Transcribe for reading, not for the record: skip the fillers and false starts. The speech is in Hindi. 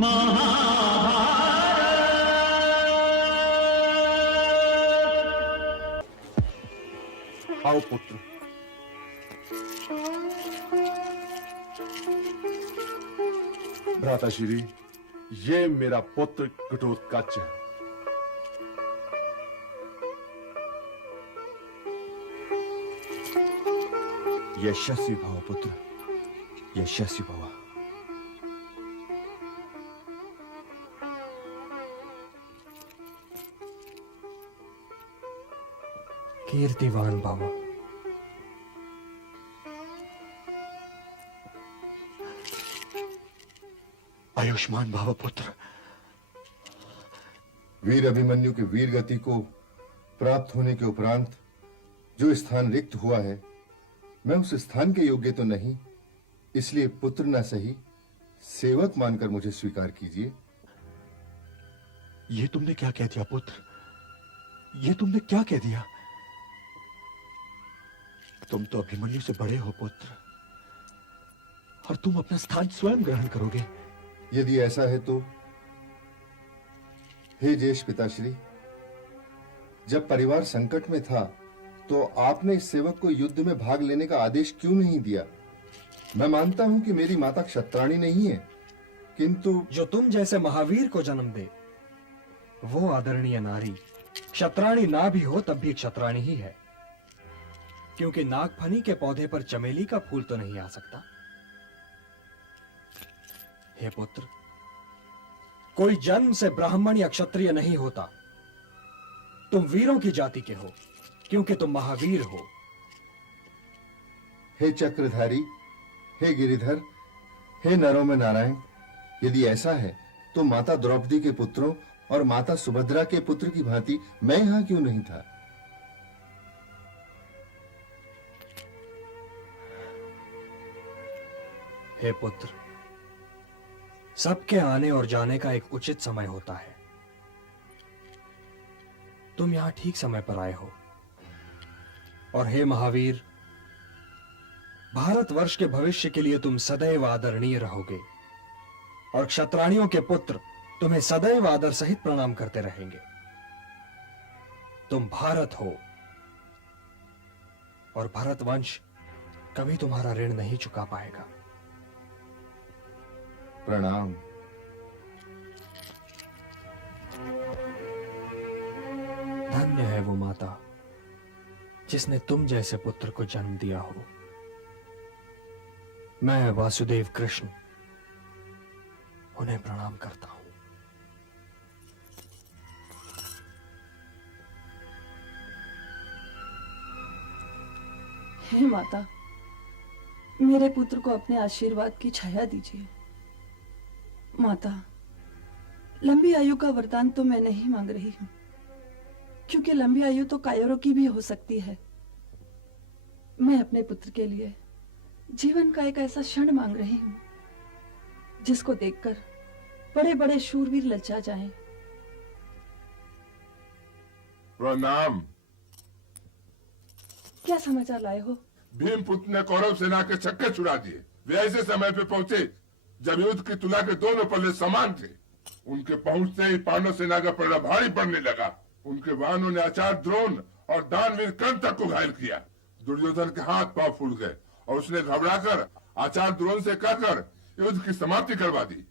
आओ पुत्र। भ्राताश्री, ये मेरा पुत्र घटोत्कच है। यशस्वी भव पुत्र, यशस्वी भव। कीर्तिवान भव। आयुष्मान भव पुत्र। वीर अभिमन्यु के वीर गति को प्राप्त होने के उपरांत जो स्थान रिक्त हुआ है, मैं उस स्थान के योग्य तो नहीं, इसलिए पुत्र न सही सेवक मानकर मुझे स्वीकार कीजिए। ये तुमने क्या कह दिया पुत्र? ये तुमने क्या कह दिया? तुम तो अभिमन्यु से बड़े हो पुत्र, और तुम अपना स्थान स्वयं ग्रहण करोगे। यदि ऐसा है तो हे ज्येष्ठ पिताश्री, जब परिवार संकट में था तो आपने इस सेवक को युद्ध में भाग लेने का आदेश क्यों नहीं दिया? मैं मानता हूं कि मेरी माता क्षत्राणी नहीं है, किंतु जो तुम जैसे महावीर को जन्म दे वो आदरणीय नारी क्षत्राणी ना भी हो तब भी क्षत्राणी ही है, क्योंकि नागफनी के पौधे पर चमेली का फूल तो नहीं आ सकता। हे पुत्र, कोई जन्म से ब्राह्मण या क्षत्रिय नहीं होता। तुम वीरों की जाति के हो क्योंकि तुम महावीर हो। हे चक्रधारी, हे गिरिधर, हे नरों में नारायण, यदि ऐसा है तो माता द्रौपदी के पुत्रों और माता सुभद्रा के पुत्र की भांति मैं यहां क्यों नहीं था? हे पुत्र, सबके आने और जाने का एक उचित समय होता है। तुम यहां ठीक समय पर आए हो। और हे महावीर, भारतवर्ष के भविष्य के लिए तुम सदैव आदरणीय रहोगे, और क्षत्राणियों के पुत्र तुम्हें सदैव आदर सहित प्रणाम करते रहेंगे। तुम भारत हो, और भरतवंश कभी तुम्हारा ऋण नहीं चुका पाएगा। प्रणाम। धन्य है वो माता जिसने तुम जैसे पुत्र को जन्म दिया हो। मैं वासुदेव कृष्ण उन्हें प्रणाम करता हूं। हे माता, मेरे पुत्र को अपने आशीर्वाद की छाया दीजिए। माता, लंबी आयु का वरदान तो मैं नहीं मांग रही हूं, क्योंकि लंबी आयु तो कायरों की भी हो सकती है। मैं अपने पुत्र के लिए जीवन का एक ऐसा क्षण मांग रही हूं जिसको देखकर बड़े बड़े शूरवीर लज्जा जाएं। प्रणाम। क्या समाचार लाए हो? भीमपुत्र ने कौरव सेना के छक्के छुड़ा दिए। वे ऐसे समय पे पहुंचे जब युद्ध की तुला के दोनों पल्ले समान थे। उनके पहुंचते ही पांडव सेना का पलड़ा भारी पड़ने लगा। उनके वाहनों ने आचार्य द्रोण और दानवीर कर्ण तक को घायल किया। दुर्योधन के हाथ पांव फूल गए और उसने घबराकर आचार्य द्रोण से कहकर युद्ध की समाप्ति करवा दी।